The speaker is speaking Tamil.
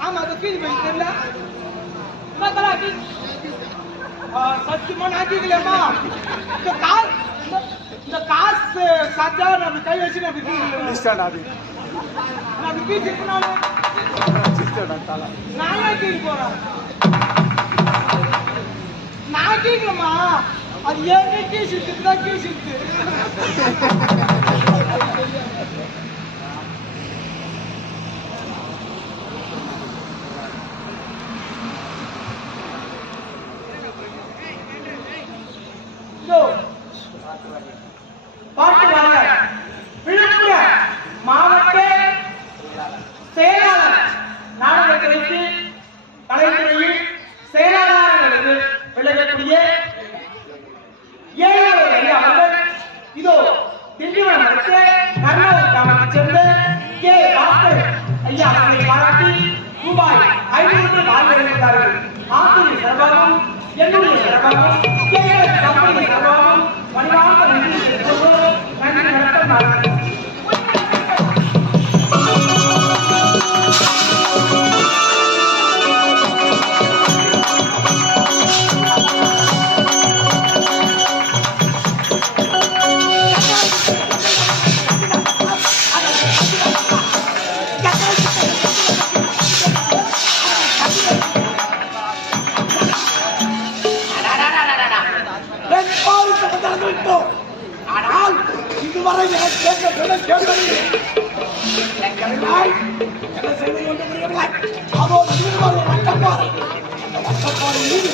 ஆமா அதை கீழ் போய் தெரியல சத்தியமா நாக்கிக்கலையம்மா இந்த காசு சாத்தியா நம்ம கை வச்சு நான் கீழ்ச்சிருக்கனால நானே கீழ் போறேன் நான் கீழமா அது ஏற்கனவே கீழ்ச்சிருக்கு தான் கீழ்ச்சிருக்கு விழுப்புரம் மாவட்ட செயலாளர் நாடகத்துறைக்கு கலைத்துறையில் செயலாளர்களுக்கு விலகக்கூடிய ஏழாவது அவர்கள் இதோ திண்டிவனம் கர்நாடக கிராமத்தைச் சேர்ந்த கே பாஸ்கர் ஐயா அவர்களை பாராட்டி ரூபாய் 500 வாழ்ந்திருக்கிறார்கள். ஆசிரியர் சர்வாகம் என்னுடைய சர்வாகம் கம்பெனி சர்வாகம் பணிவாக நன்றி நடத்த ஆனால் இதுவரை என்ன செய்வது என்று புரியவில்லை. அதோ இருவரை வட்டப்பாறை அந்த வட்டப்பாறை மீது